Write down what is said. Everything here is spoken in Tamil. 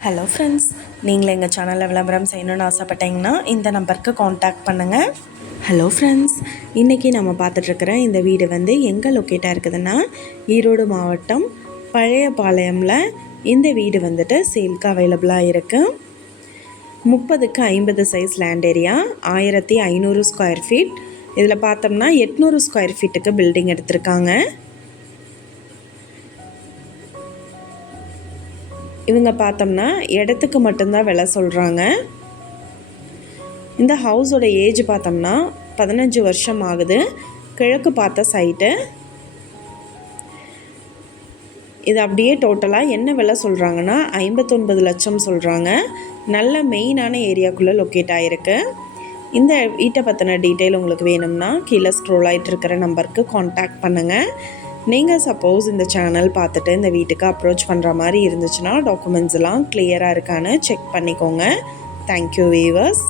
ஹலோ ஃப்ரெண்ட்ஸ் நீங்கள் எங்கள் சேனலில் விளம்பரம் செய்யணும்னு ஆசைப்பட்டீங்கன்னா இந்த நம்பருக்கு காண்டாக்ட் பண்ணுங்கள் ஹலோ ஃப்ரெண்ட்ஸ் இன்றைக்கி நம்ம பார்த்துட்ருக்குற இந்த வீடு வந்து எங்கே லொக்கேட்டாக இருக்குதுன்னா ஈரோடு மாவட்டம் பழையபாளையமில் இந்த வீடு வந்துட்டு சேல்க்கு அவைலபிளாக இருக்குது முப்பதுக்கு ஐம்பது சைஸ் லேண்ட் ஏரியா ஆயிரத்தி ஐநூறு ஸ்கொயர் ஃபீட் இதில் பார்த்தோம்னா எட்நூறு ஸ்கொயர் ஃபீட்டுக்கு பில்டிங் எடுத்திருக்காங்க. இவங்க பார்த்தோம்னா இடத்துக்கு மட்டும்தான் விலை சொல்கிறாங்க இந்த ஹவுஸோட ஏஜ் பார்த்தோம்னா பதினஞ்சு வருஷம் ஆகுது. கிழக்கு பார்த்த சைட்டு இது அப்படியே டோட்டலாக என்ன விலை சொல்கிறாங்கன்னா ஐம்பத்தொன்பது லட்சம் சொல்கிறாங்க நல்ல மெயினான ஏரியாக்குள்ளே லொக்கேட் ஆகிருக்கு இந்த வீட்டை பற்றின டீட்டெயில் உங்களுக்கு வேணும்னா கீழே ஸ்க்ரோல் ஆகிட்டு இருக்கிற நம்பருக்கு காண்டாக்ட் பண்ணுங்கள் நீங்கள் சப்போஸ் இந்த சேனல் பார்த்துட்டு இந்த வீட்டுக்கு அப்ரோச் பண்ணுற மாதிரி இருந்துச்சுன்னா டாக்குமெண்ட்ஸ் எல்லாம் கிளியராக இருக்கான்னு செக் பண்ணிக்கோங்க. Thank you viewers